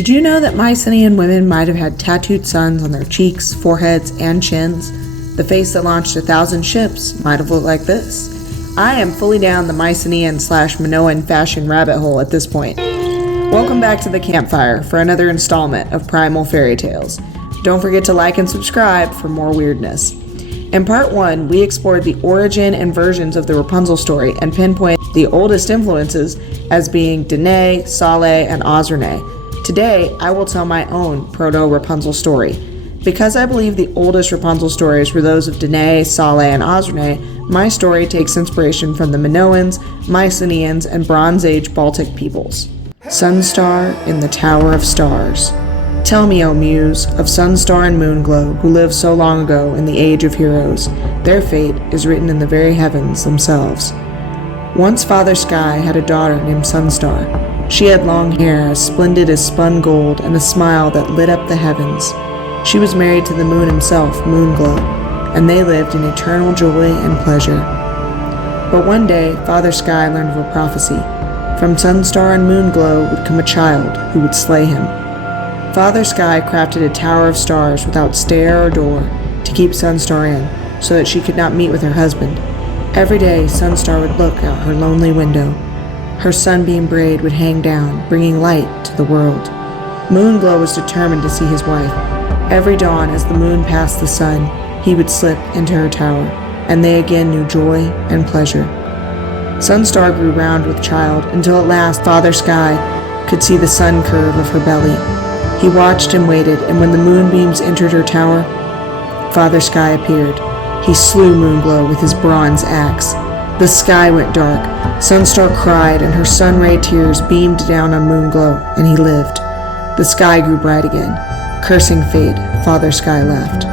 Did you know that Mycenaean women might have had tattooed suns on their cheeks, foreheads, and chins? The face that launched 1,000 ships might have looked like this. I am fully down the Mycenaean/Minoan fashion rabbit hole at this point. Welcome back to the campfire for another installment of Primal Fairy Tales. Don't forget to like and subscribe for more weirdness. In part 1, we explored the origin and versions of the Rapunzel story and pinpointed the oldest influences as being Danae, Saleh, and Osrene. Today, I will tell my own proto-Rapunzel story. Because I believe the oldest Rapunzel stories were those of Danae, Saleh, and Osrene, my story takes inspiration from the Minoans, Mycenaeans, and Bronze Age Baltic peoples. Sunstar in the Tower of Stars. Tell me, O Muse, of Sunstar and Moonglow, who lived so long ago in the Age of Heroes. Their fate is written in the very heavens themselves. Once Father Sky had a daughter named Sunstar. She had long hair as splendid as spun gold and a smile that lit up the heavens. She was married to the moon himself, Moonglow, and they lived in eternal joy and pleasure. But one day, Father Sky learned of a prophecy. From Sunstar and Moonglow would come a child who would slay him. Father Sky crafted a tower of stars without stair or door to keep Sunstar in, so that she could not meet with her husband. Every day, Sunstar would look out her lonely window. Her sunbeam braid would hang down, bringing light to the world. Moonglow was determined to see his wife. Every dawn, as the moon passed the sun, he would slip into her tower, and they again knew joy and pleasure. Sunstar grew round with child, until at last Father Sky could see the sun curve of her belly. He watched and waited, and when the moonbeams entered her tower, Father Sky appeared. He slew Moonglow with his bronze axe. The sky went dark. Sunstar cried, and her sun-ray tears beamed down on Moonglow, and he lived. The sky grew bright again. Cursing fate, Father Sky left.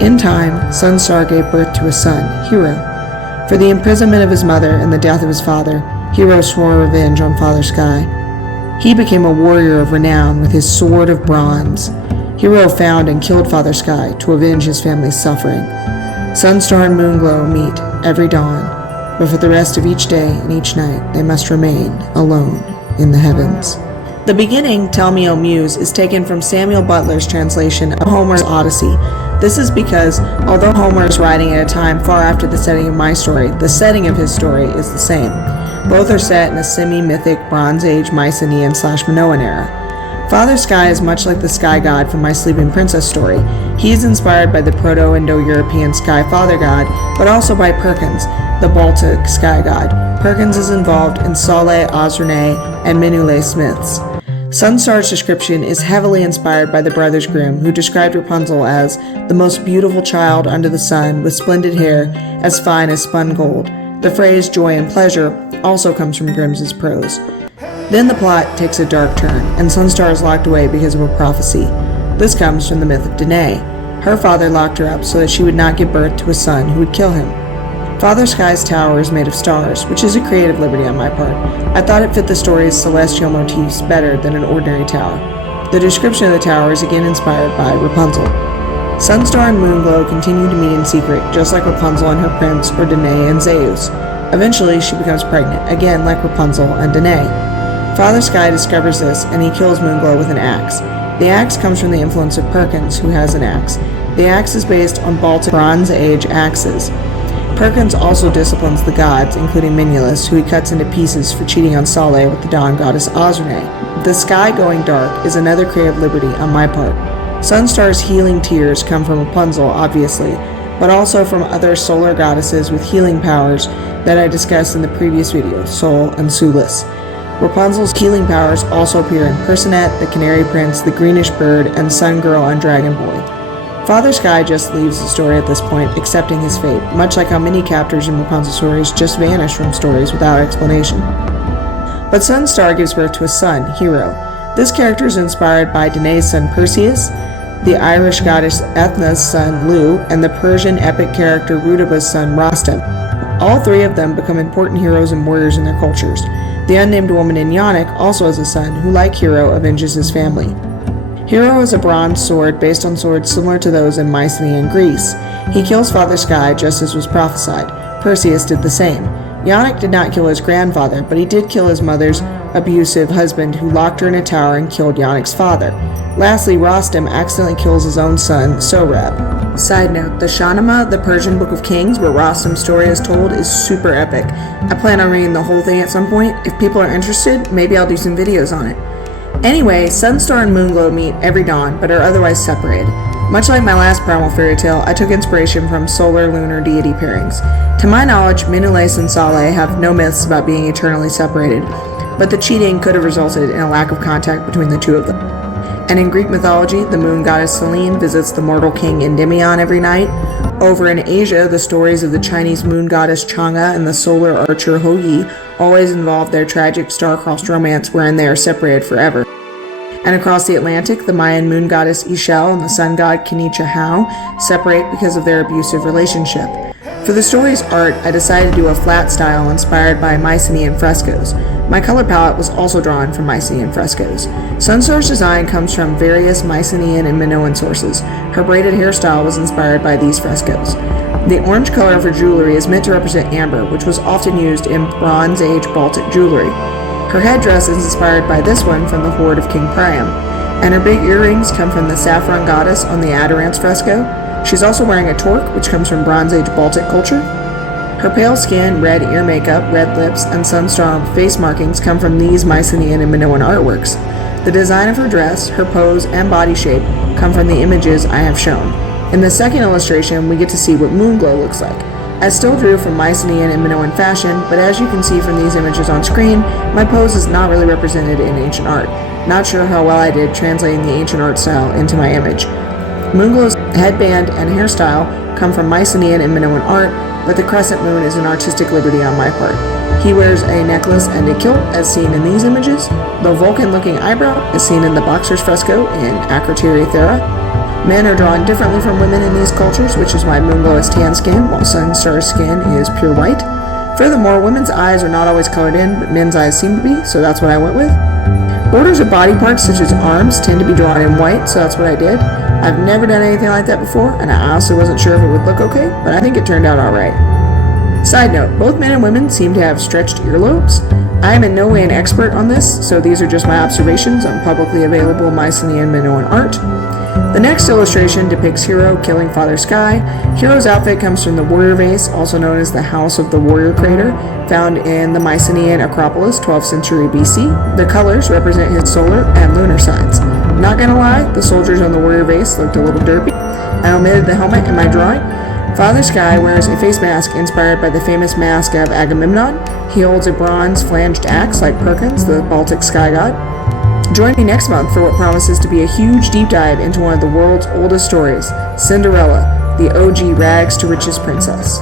In time, Sunstar gave birth to a son, Hero. For the imprisonment of his mother and the death of his father, Hero swore revenge on Father Sky. He became a warrior of renown with his sword of bronze. Hero found and killed Father Sky to avenge his family's suffering. Sunstar and Moonglow meet every dawn, but for the rest of each day and each night, they must remain alone in the heavens. The beginning, Tell Me, O Muse, is taken from Samuel Butler's translation of Homer's Odyssey. This is because, although Homer is writing at a time far after the setting of my story, the setting of his story is the same. Both are set in a semi-mythic Bronze Age Mycenaean/Minoan era. Father Sky is much like the sky god from my Sleeping Princess story. He is inspired by the Proto-Indo-European sky father god, but also by Perkins, the Baltic sky god. Perkins is involved in Saleh, Osrene, and Minoan myths. Sunstar's description is heavily inspired by the Brothers Grimm, who described Rapunzel as the most beautiful child under the sun with splendid hair as fine as spun gold. The phrase joy and pleasure also comes from Grimm's prose. Then the plot takes a dark turn, and Sunstar is locked away because of a prophecy. This comes from the myth of Danae. Her father locked her up so that she would not give birth to a son who would kill him. Father Sky's tower is made of stars, which is a creative liberty on my part. I thought it fit the story's celestial motifs better than an ordinary tower. The description of the tower is again inspired by Rapunzel. Sunstar and Moonglow continue to meet in secret, just like Rapunzel and her prince, or Danae and Zeus. Eventually, she becomes pregnant, again like Rapunzel and Danae. Father Sky discovers this, and he kills Moonglow with an axe. The axe comes from the influence of Perkins, who has an axe. The axe is based on Baltic Bronze Age axes. Perkins also disciplines the gods, including Minulus, who he cuts into pieces for cheating on Saleh with the dawn goddess Osrene. The sky going dark is another creative liberty on my part. Sunstar's healing tears come from Rapunzel, obviously, but also from other solar goddesses with healing powers that I discussed in the previous video, Sol and Sulis. Rapunzel's healing powers also appear in Personette, the Canary Prince, the Greenish Bird, and Sun Girl and Dragon Boy. Father Sky just leaves the story at this point, accepting his fate, much like how many characters in Rapunzel stories just vanish from stories without explanation. But Sunstar gives birth to a son, Hero. This character is inspired by Danae's son Perseus, the Irish goddess Ethna's son Lu, and the Persian epic character Rudaba's son Rostam. All three of them become important heroes and warriors in their cultures. The unnamed woman in Yannick also has a son who, like Hero, avenges his family. Hero has a bronze sword based on swords similar to those in Mycenaean Greece. He kills Father Sky just as was prophesied. Perseus did the same. Yannick did not kill his grandfather, but he did kill his mother's abusive husband who locked her in a tower and killed Yannick's father. Lastly, Rostam accidentally kills his own son, Sohrab. Side note, the Shahnameh, the Persian Book of Kings, where Rostam's story is told, is super epic. I plan on reading the whole thing at some point. If people are interested, maybe I'll do some videos on it. Anyway, Sunstar and Moonglow meet every dawn, but are otherwise separated. Much like my last Primal fairy tale, I took inspiration from solar-lunar deity pairings. To my knowledge, Minulais and Saleh have no myths about being eternally separated, but the cheating could have resulted in a lack of contact between the two of them. And in Greek mythology, the moon goddess Selene visits the mortal king Endymion every night. Over in Asia, the stories of the Chinese moon goddess Chang'e and the solar archer Hou Yi always involve their tragic star-crossed romance wherein they are separated forever. And across the Atlantic, the Mayan moon goddess Ixchel and the sun god Kenichi-Hau separate because of their abusive relationship. For the story's art, I decided to do a flat style inspired by Mycenaean frescoes. My color palette was also drawn from Mycenaean frescoes. Sunstar's design comes from various Mycenaean and Minoan sources. Her braided hairstyle was inspired by these frescoes. The orange color of her jewelry is meant to represent amber, which was often used in Bronze Age Baltic jewelry. Her headdress is inspired by this one from the Hoard of King Priam, and her big earrings come from the saffron goddess on the Adirance fresco. She's also wearing a torque, which comes from Bronze Age Baltic culture. Her pale skin, red ear makeup, red lips, and sunstar face markings come from these Mycenaean and Minoan artworks. The design of her dress, her pose, and body shape come from the images I have shown. In the second illustration, we get to see what Moonglow looks like. I still drew from Mycenaean and Minoan fashion, but as you can see from these images on screen, my pose is not really represented in ancient art. Not sure how well I did translating the ancient art style into my image. Moonglow's headband and hairstyle come from Mycenaean and Minoan art, but the crescent moon is an artistic liberty on my part. He wears a necklace and a kilt as seen in these images. The Vulcan-looking eyebrow is seen in the boxer's fresco in Akrotiri Thera. Men are drawn differently from women in these cultures, which is why Moonglow has tan skin, while Sunstar's skin is pure white. Furthermore, women's eyes are not always colored in, but men's eyes seem to be, so that's what I went with. Borders of body parts such as arms tend to be drawn in white, so that's what I did. I've never done anything like that before, and I honestly wasn't sure if it would look okay, but I think it turned out alright. Side note, both men and women seem to have stretched earlobes. I am in no way an expert on this, so these are just my observations on publicly available Mycenaean Minoan art. The next illustration depicts Hero killing Father Sky. Hero's outfit comes from the warrior vase, also known as the House of the Warrior Crater, found in the Mycenaean Acropolis, 12th century BC. The colors represent his solar and lunar signs. Not gonna lie, the soldiers on the warrior vase looked a little derpy. I omitted the helmet in my drawing. Father Sky wears a face mask inspired by the famous mask of Agamemnon. He holds a bronze flanged axe like Perkins, the Baltic sky god. Join me next month for what promises to be a huge deep dive into one of the world's oldest stories, Cinderella, the OG rags to riches princess.